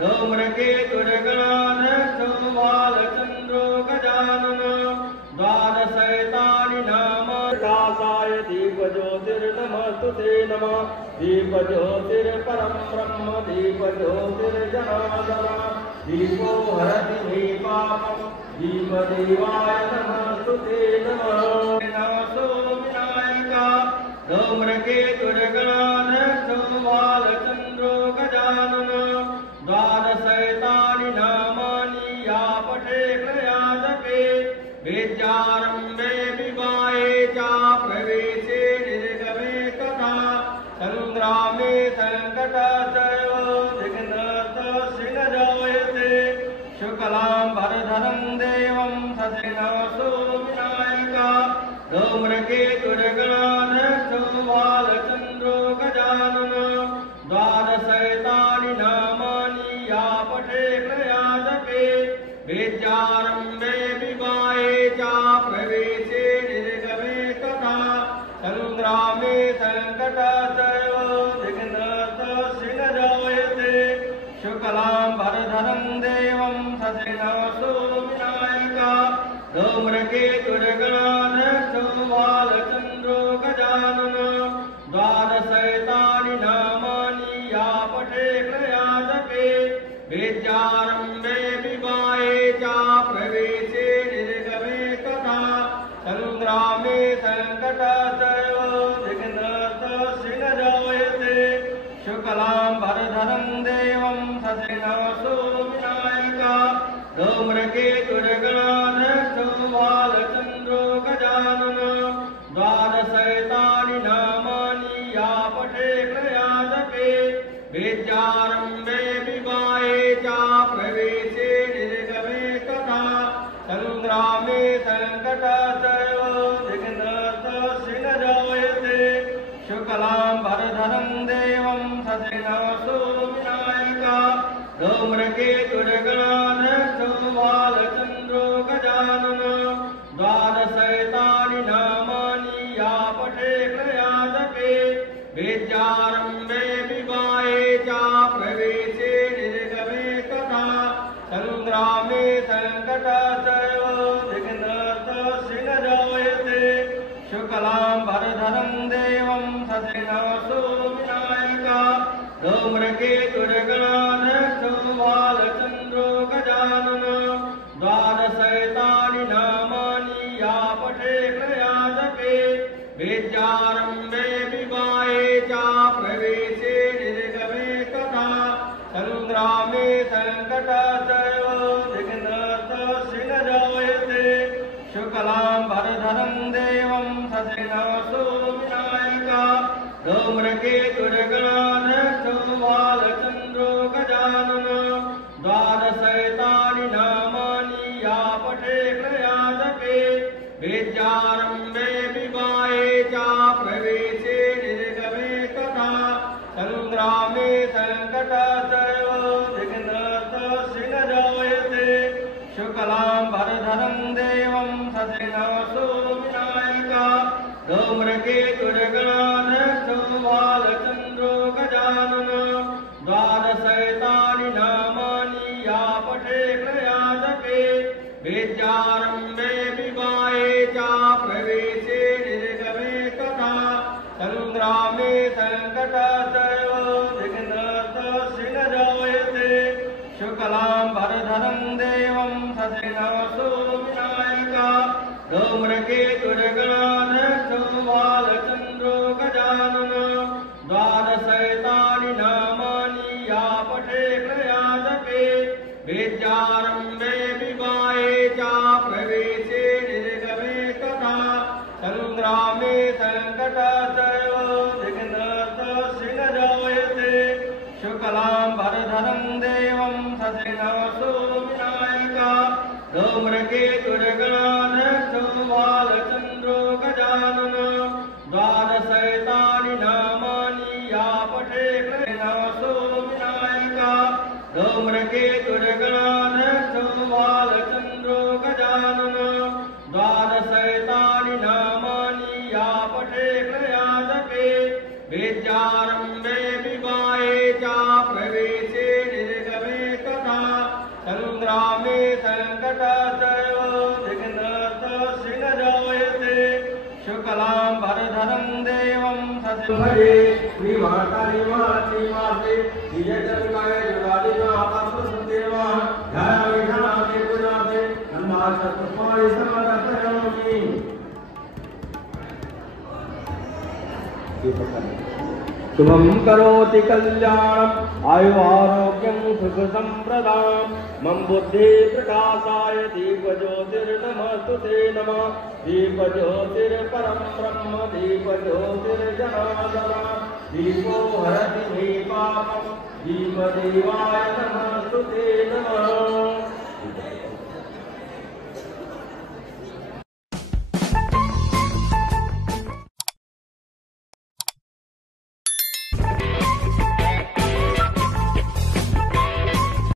धूम्रकेतुर्गणाध्यक्षो बालचन्द्रो गजानन द्वादशैतानि नाम कासाय दीपज्योतिर्नमस्तुते नमः दीपज्योतिर्परं ब्रह्म दीपज्योतिर्जनार्दन दीपो हरति मे पापं दीपदेवाय नमस्तुते नमः नमो विनायका धूम्रकेतुर्गणाध्यक्षो बालचन्द्रो गजानन द्वादशैतानि नामानि या पठे क्रिया जपे विद्यारम्भे विवाहे च प्रवेशे निर्गमे तथा संग्रामे संकटस्यैव विघ्नस्तस्य न जायते शुक्लां वरदं देवं ससेनासो विनायका धूम्रकेतुर्गणाध्यक्षो बालचन्द्रो गजानन द्वादशैतानि नामानि या पठे क्रिया जपे विद्यारम्भे विवाहे च प्रवेशे निर्गमे तथा संग्रामे संकटस्यैव विघ्नस्तस्य न जायते शुक्लां वरदं देवं ससेनासो विनायका धूम्रकेतुर्गणाध्यक्षो बालचन्द्रो गजानन द्वादशैतानि नामानि या पठे क्रिया जपे विद्यारम्भे विवाहे च प्रवेशे निर्गमे तथा संग्रामे संकटस्यैव विघ्नस्तस्य न जायते शुक्लां वरदं देवं ससेनासो विनायका धूम्रकेतुर्गणाध्यक्षो बालचन्द्रो गजानन द्वादशैतानि नामानि या पठे क्रिया जपे विद्यारम्भे विवाहे च प्रवेशे निर्गमे तथा संग्रामे संकटस्यैव विघ्नस्तस्य न जायते शुक्लां वरदं देवं ससेनासो विनायका धूम्रकेतुर्गणाध्यक्षो बालचन्द्रो गजानन द्वादशैतानि नामानि या पठे क्रिया जपे विद्यारम्भे विवाहे च प्रवेशे निर्गमे तथा संग्रामे संकटस्यैव विघ्नस्तस्य न जायते शुक्लां वरदं देवं ससेनासो विनायका धूम्रकेतुर्गणाध्यक्षो बालचन्द्रो गजानन द्वादशैतानि नामानि या पठे क्रिया जपे विद्यारम्भे विवाहे च प्रवेशे निर्गमे तथा संग्रामे संकटस्यैव विघ्नस्तस्य न जायते शुक्लां वरदं देवं ससेनासो विनायका धूम्रकेतुर्गणाध्यक्षो बालचन्द्रो गजानन द्वादशैतानि नामानि या पठे क्रिया जपे विद्यारम्भे विवाहे च प्रवेशे निर्गमे तथा संग्रामे संकटस्यैव विघ्नस्तस्य न जायते शुक्लां वरदं देवं ससेनासो विनायका धूम्रकेतुर्गणाध्यक्षो बालचन्द्रो गजानन द्वादशैतानि नामानि या पठे क्रिया जपे विद्यारम्भे विवाहे च प्रवेशे निर्गमे तथा संग्रामे संकटस्यैव विघ्नस्तस्य न जायते शुक्लां वरदं देवं ससेनासो विनायका धूम्रकेतुर्गणाध्यक्षो बालचन्द्रो गजानन द्वादशैतानि नामानि या पठे क्रिया जपे विद्यारम्भे विवाहे च प्रवेशे निर्गमे तथा संग्रामे संकटस्यैव विघ्नस्तस्य न जायते शुक्लां वरदं देवं ससेनासो विनायका धूम्रकेतुर्गणाध्यक्षो बालचन्द्रो गजानन द्वादशैतानि नामानि या पठे क्रिया विनायका धूम्रकेतुर्गणाध्यक्षो बालचन्द्रो गजानन द्वादशैतानि नामानि या पठे क्रिया जपे विद्यारम्भे विवाहे च प्रवेशे निर्गमे विकटाचैव विघ्नस्तस्मिन् शुक्लां भरधरं देवं ससिंहये श्रीमातानि महात्रिमाते विजयजनकाय जुगादिनाथासुदेवा ध्यायामिषानाते पुराते नन्दाशपुष्पाणि समर्पयामि। शुभं करोति कल्याणम् आयुरारोग्यं सुखसम्प्रदां मम बुद्धि प्रकाशाय दीपज्योतिर्नमस्तुते नमः। दीपज्योतिर्परं ब्रह्म दीपज्योतिर्जनार्दन दीपो हरति मे पापं दीपदेवाय नमस्तुते नमः।